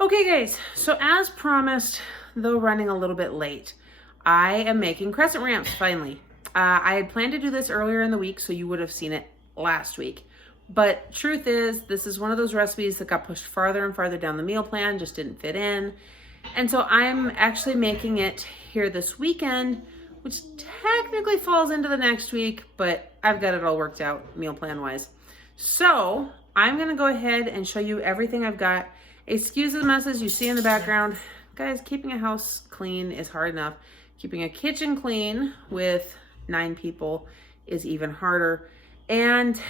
Okay guys, so as promised, though running a little bit late, I am making crescent ramps finally. I had planned to do this earlier in the week, so you would have seen it last week. But truth is, this is one of those recipes that got pushed farther and farther down the meal plan, just didn't fit in. And so I'm actually making it here this weekend, which technically falls into the next week, but I've got it all worked out meal plan wise. So I'm gonna go ahead and show you everything I've got. Excuse the messes you see in the background. Guys, keeping a house clean is hard enough. Keeping a kitchen clean with 9 people is even harder. And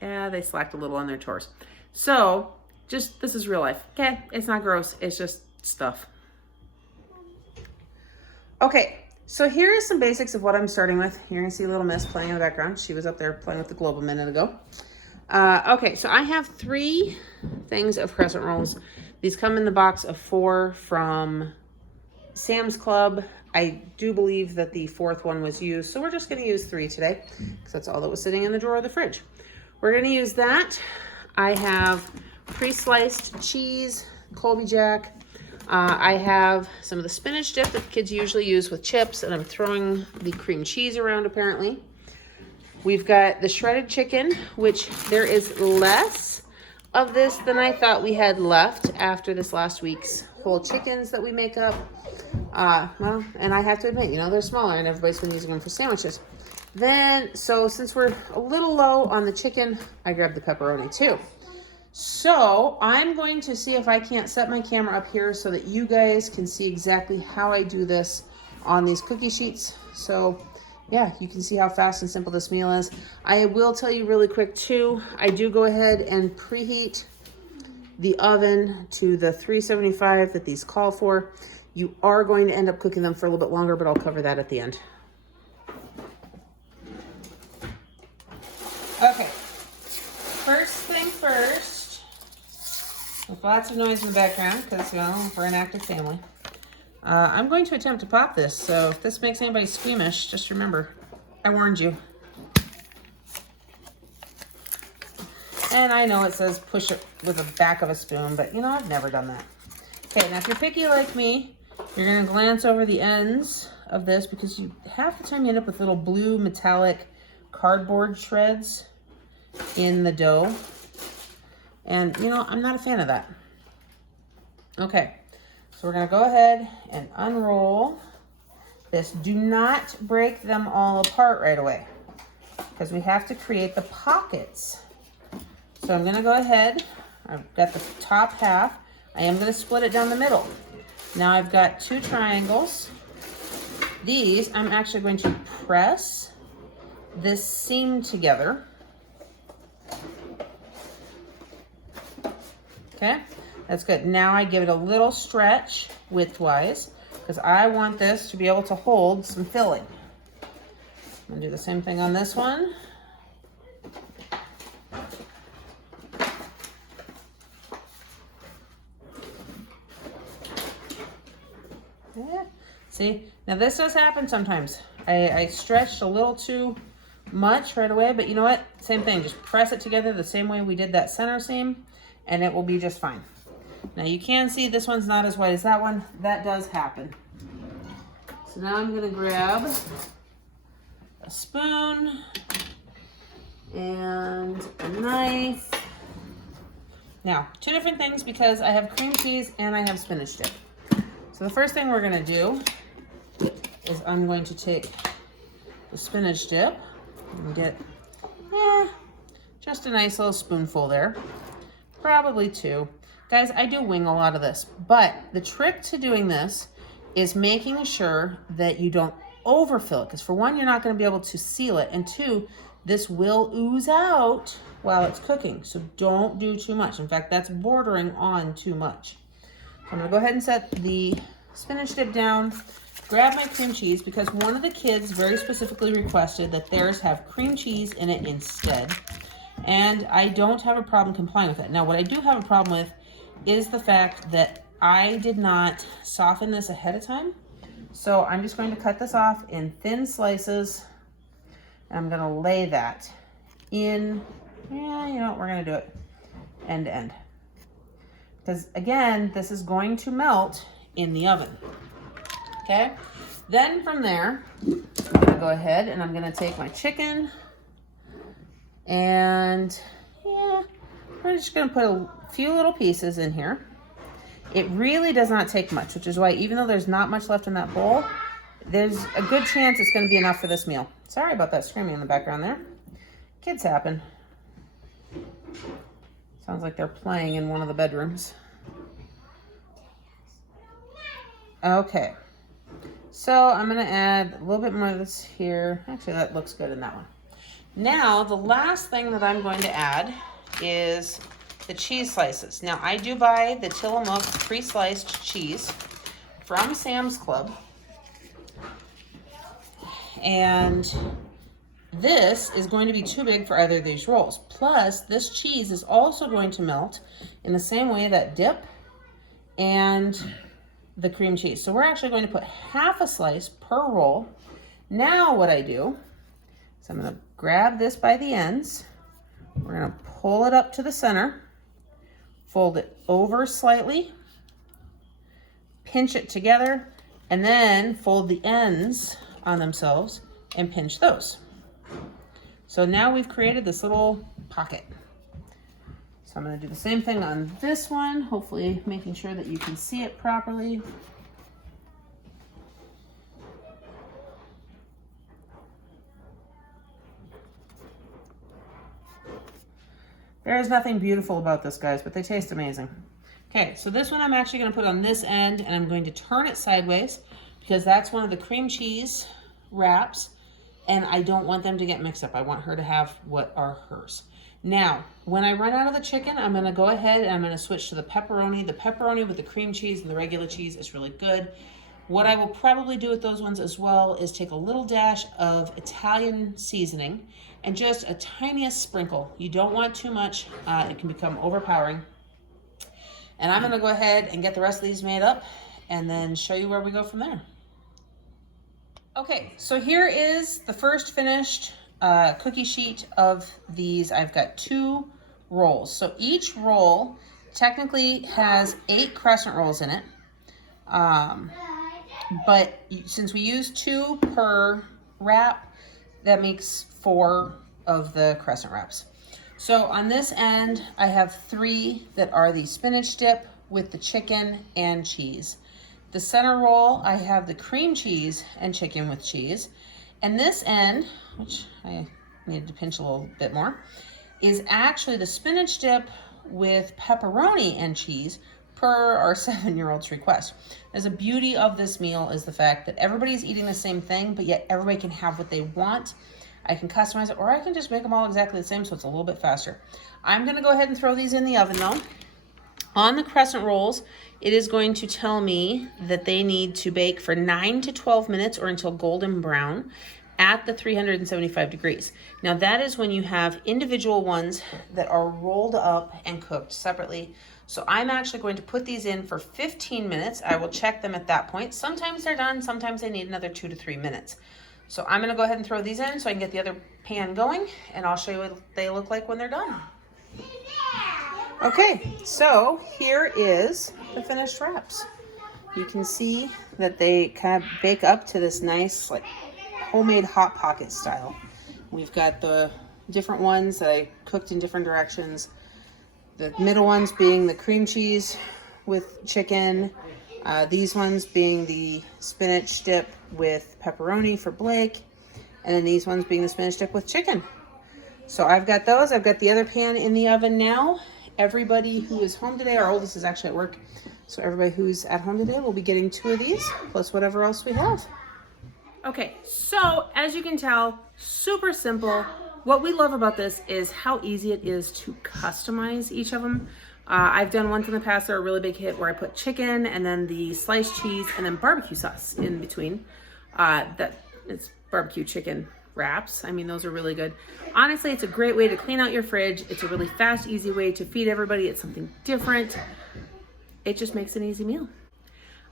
they slacked a little on their chores. So just, this is real life, okay? It's not gross, it's just stuff. Okay, so here is some basics of what I'm starting with. You're gonna see little Miss playing in the background. She was up there playing with the globe a minute ago. Okay, so I have 3 things of crescent rolls. These come in the box of 4 from Sam's Club. I do believe that the 4th one was used, so we're just gonna use 3 today because that's all that was sitting in the drawer of the fridge. We're gonna use that. I have pre-sliced cheese, Colby Jack. I have some of the spinach dip that the kids usually use with chips, and I'm throwing the cream cheese around apparently. We've got the shredded chicken, which there is less of this than I thought we had left after this last week's whole chickens that we make up. Well, and I have to admit, you know, they're smaller and everybody's been using them for sandwiches. Then, so since we're a little low on the chicken, I grabbed the pepperoni too. So I'm going to see if I can't set my camera up here so that you guys can see exactly how I do this on these cookie sheets. So yeah, you can see how fast and simple this meal is. I will tell you really quick too, I do go ahead and preheat the oven to the 375 that these call for. You are going to end up cooking them for a little bit longer, but I'll cover that at the end. Okay, first thing first, with lots of noise in the background because, you know, we're an active family. I'm going to attempt to pop this, so if this makes anybody squeamish, just remember, I warned you. And I know it says push it with the back of a spoon, but you know, I've never done that. Okay, now if you're picky like me, you're gonna glance over the ends of this because half the time you end up with little blue metallic cardboard shreds in the dough. And you know, I'm not a fan of that. Okay. So we're gonna go ahead and unroll this. Do not break them all apart right away because we have to create the pockets. So I'm gonna go ahead, I've got the top half. I am gonna split it down the middle. Now I've got 2 triangles. These, I'm actually going to press this seam together. Okay. That's good. Now I give it a little stretch widthwise because I want this to be able to hold some filling. I'm gonna do the same thing on this one. Yeah. See, now this does happen sometimes. I stretched a little too much right away, but you know what? Same thing, just press it together the same way we did that center seam and it will be just fine. Now you can see this one's not as wide as that one. That does happen. So now I'm gonna grab a spoon and a knife. Now, 2 different things because I have cream cheese and I have spinach dip. So the first thing we're gonna do is I'm going to take the spinach dip and get just a nice little spoonful there. Probably 2. Guys, I do wing a lot of this, but the trick to doing this is making sure that you don't overfill it, because for one, you're not going to be able to seal it, and 2, this will ooze out while it's cooking, so don't do too much. In fact, that's bordering on too much. So I'm going to go ahead and set the spinach dip down, grab my cream cheese, because one of the kids very specifically requested that theirs have cream cheese in it instead, and I don't have a problem complying with it. Now, what I do have a problem with is the fact that I did not soften this ahead of time. So I'm just going to cut this off in thin slices. And I'm gonna lay that in, yeah, you know what, we're gonna do it end to end. because again, this is going to melt in the oven. Okay, then from there, I'm gonna go ahead and I'm gonna take my chicken and yeah, we're just gonna put a few little pieces in here. It really does not take much, which is why even though there's not much left in that bowl, there's a good chance it's gonna be enough for this meal. Sorry about that screaming in the background there. Kids happen. Sounds like they're playing in one of the bedrooms. Okay, so I'm gonna add a little bit more of this here. Actually, that looks good in that one. Now, the last thing that I'm going to add is the cheese slices. Now, I do buy the Tillamook pre-sliced cheese from Sam's Club. And this is going to be too big for either of these rolls. Plus, this cheese is also going to melt in the same way that dip and the cream cheese. So we're actually going to put half a slice per roll. Now what I do is I'm going to grab this by the ends. We're going to pull it up to the center, fold it over slightly, pinch it together, and then fold the ends on themselves and pinch those. So now we've created this little pocket. So I'm going to do the same thing on this one, hopefully making sure that you can see it properly. There is nothing beautiful about this, guys, but they taste amazing. Okay, so this one I'm actually going to put on this end, and I'm going to turn it sideways because that's one of the cream cheese wraps, and I don't want them to get mixed up. I want her to have what are hers. Now, when I run out of the chicken, I'm going to go ahead and I'm going to switch to the pepperoni. The pepperoni with the cream cheese and the regular cheese is really good. What I will probably do with those ones as well is take a little dash of Italian seasoning and just a tiniest sprinkle. You don't want too much. It can become overpowering. And I'm going to go ahead and get the rest of these made up and then show you where we go from there. Okay, so here is the first finished cookie sheet of these. I've got 2 rolls. So each roll technically has 8 crescent rolls in it. But since we use 2 per wrap, that makes 4 of the crescent wraps. So on this end, I have 3 that are the spinach dip with the chicken and cheese. The center roll, I have the cream cheese and chicken with cheese. And this end, which I needed to pinch a little bit more, is actually the spinach dip with pepperoni and cheese per our 7-year-old's request. There's a beauty of this meal is the fact that everybody's eating the same thing, but yet everybody can have what they want. I can customize it, or I can just make them all exactly the same so it's a little bit faster. I'm gonna go ahead and throw these in the oven though. On the crescent rolls, it is going to tell me that they need to bake for 9 to 12 minutes or until golden brown at the 375 degrees. Now that is when you have individual ones that are rolled up and cooked separately. So I'm actually going to put these in for 15 minutes. I will check them at that point. Sometimes they're done, sometimes they need another 2 to 3 minutes. So I'm gonna go ahead and throw these in so I can get the other pan going, and I'll show you what they look like when they're done. Okay, so here is the finished wraps. You can see that they kind of bake up to this nice like homemade Hot Pocket style. We've got the different ones that I cooked in different directions. The middle ones being the cream cheese with chicken. These ones being the spinach dip with pepperoni for Blake. And then these ones being the spinach dip with chicken. So I've got those. I've got the other pan in the oven now. Everybody who is home today, our oldest is actually at work. So everybody who's at home today will be getting 2 of these, plus whatever else we have. Okay, so as you can tell, super simple. What we love about this is how easy it is to customize each of them. I've done ones in the past that are a really big hit where I put chicken and then the sliced cheese and then barbecue sauce in between. It's barbecue chicken wraps. I mean, those are really good. Honestly, it's a great way to clean out your fridge. It's a really fast, easy way to feed everybody. It's something different. It just makes an easy meal.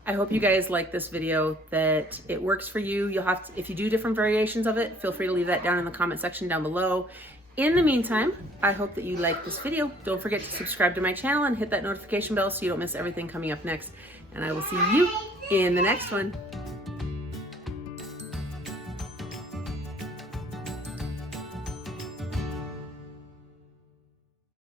I hope you guys like this video, that it works for you. You'll have to, if you do different variations of it, feel free to leave that down in the comment section down below. In the meantime, I hope that you like this video. Don't forget to subscribe to my channel and hit that notification bell so you don't miss everything coming up next. And I will see you in the next one.